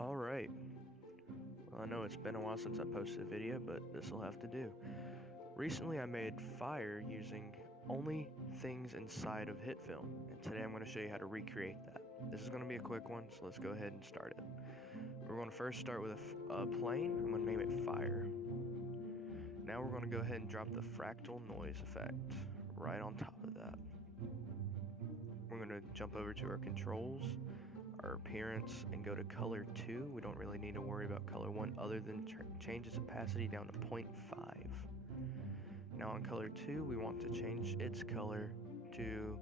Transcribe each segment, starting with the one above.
Alright, well, I know it's been a while since I posted a video, but this will have to do. Recently I made fire using only things inside of Hitfilm, and today I'm going to show you how to recreate that. This is going to be a quick one, so let's go ahead and start it. We're going to first start with a plane. I'm going to name it fire. Now we're going to go ahead and drop the fractal noise effect right on top of that. We're going to jump over to our controls, our appearance, and go to color 2. We don't really need to worry about color 1 other than change its opacity down to 0.5. Now on color 2, we want to change its color to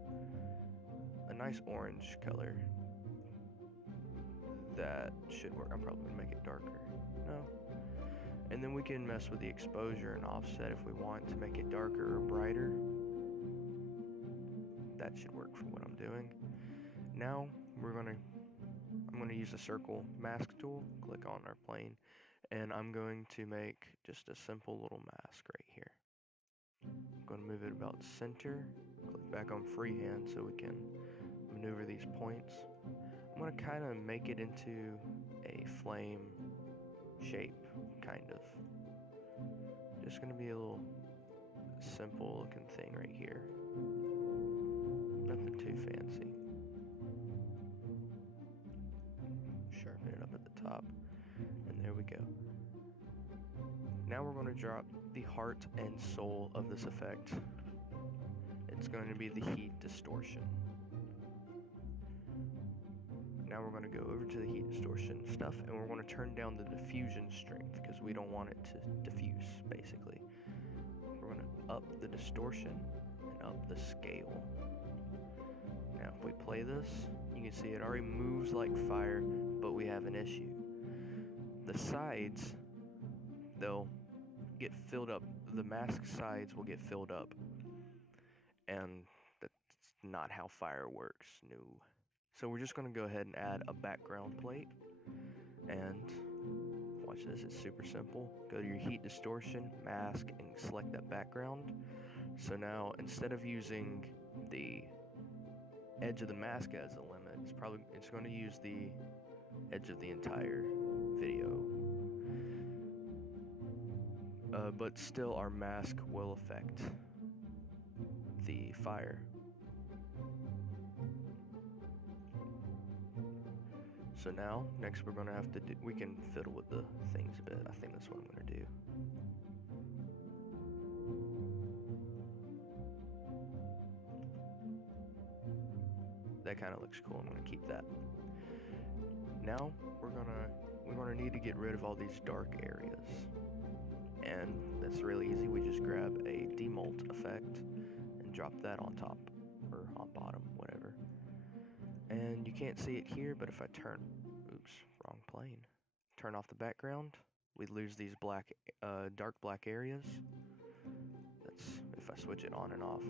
a nice orange color. That should work. I'm probably going to make it darker. No. And then we can mess with the exposure and offset if we want to make it darker or brighter. That should work for what I'm doing. Now I'm going to use the circle mask tool, click on our plane, and I'm going to make just a simple little mask right here. I'm going to move it about center, click back on freehand so we can maneuver these points. I'm going to kind of make it into a flame shape, kind of. Just going to be a little simple looking thing right here. Nothing too fancy. Sharpen it up at the top, and there we go. Now we're going to drop the heart and soul of this effect. It's going to be the heat distortion. Now we're going to go over to the heat distortion stuff, and we're going to turn down the diffusion strength because we don't want it to diffuse, basically. We're going to up the distortion and up the scale. Now if we play this, you can see it already moves like fire, but we have an issue. The sides, they'll get filled up. The mask sides will get filled up, and that's not how fire works. No. So we're just going to go ahead and add a background plate, and watch this, it's super simple. Go to your heat distortion, mask, and select that background. So now instead of using the edge of the mask as a limit, it's going to use the edge of the entire video. But still our mask will affect the fire. So now, next we're going to have to do, we can fiddle with the things a bit. I think that's what I'm going to do. That kind of looks cool. I'm going to keep that. Now we're going to need to get rid of all these dark areas. And that's really easy. We just grab a demult effect and drop that on top or on bottom, whatever. And you can't see it here, but if I turn, oops, wrong plane. Turn off the background, we lose these dark black areas. That's if I switch it on and off.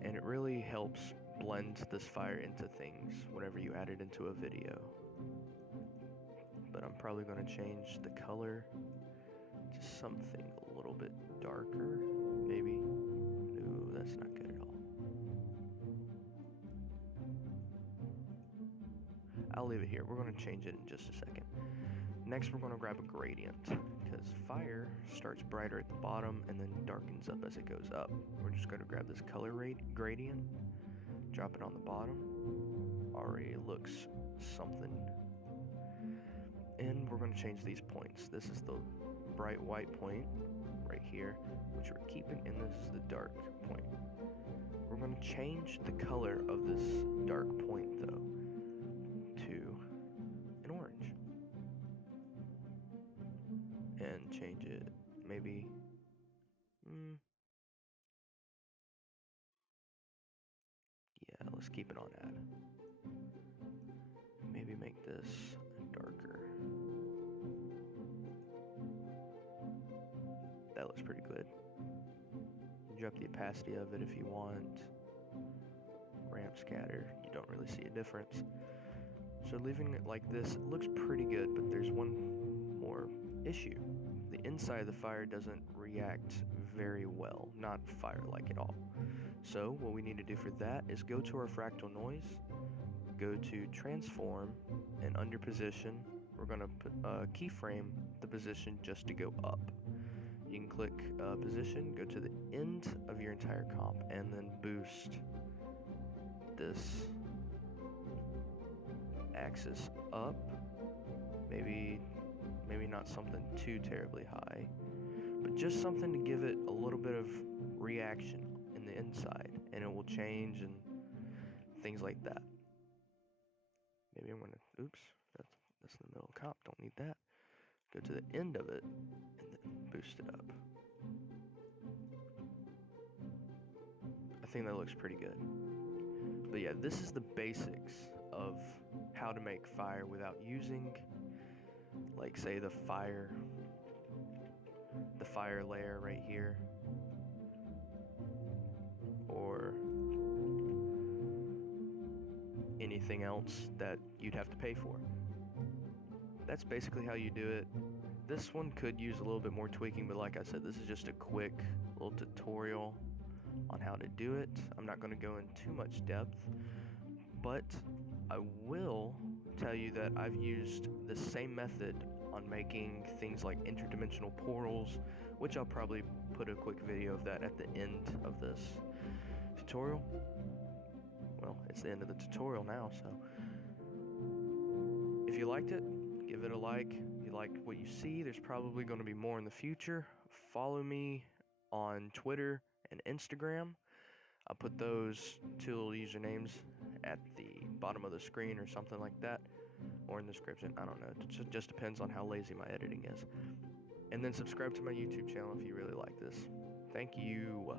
And it really helps blend this fire into things whenever you add it into a video. But I'm probably going to change the color to something a little bit darker, maybe. No, that's not good at all. I'll leave it here. We're going to change it in just a second. Next, we're going to grab a gradient, because fire starts brighter at the bottom and then darkens up as it goes up. We're just going to grab this color gradient, drop it on the bottom. Already looks something. And we're going to change these points. This is the bright white point right here, which we're keeping, and this is the dark point. We're going to change the color of this dark point, though, to an orange. And change it, maybe, yeah, let's keep it on add. Maybe make this darker. That looks pretty good. Drop the opacity of it if you want. Ramp scatter, you don't really see a difference. So leaving it like this, it looks pretty good, but there's one more issue. The inside of the fire doesn't react very well, not fire-like at all. So what we need to do for that is go to our fractal noise, go to transform, and under position, we're going to keyframe the position just to go up. You can click position, go to the end of your entire comp, and then boost this axis up. Maybe not something too terribly high, but just something to give it a little bit of reaction in the inside, and it will change and things like that. Maybe I'm gonna, oops, that's in the middle of comp, don't need that. Go to the end of it, and then boost it up. I think that looks pretty good. But yeah, this is the basics of how to make fire without using, like, say, the fire layer right here, or anything else that you'd have to pay for. That's basically how you do it. This one could use a little bit more tweaking, but like I said, this is just a quick little tutorial on how to do it. I'm not going to go in too much depth, but I will tell you that I've used the same method on making things like interdimensional portals, which I'll probably put a quick video of that at the end of this tutorial. Well, it's the end of the tutorial now, so if you liked it, give it a like. If you like what you see, there's probably going to be more in the future. Follow me on Twitter and Instagram. I'll put those two little usernames at the bottom of the screen or something like that, or in the description. I don't know. It just depends on how lazy my editing is. And then subscribe to my YouTube channel if you really like this. Thank you.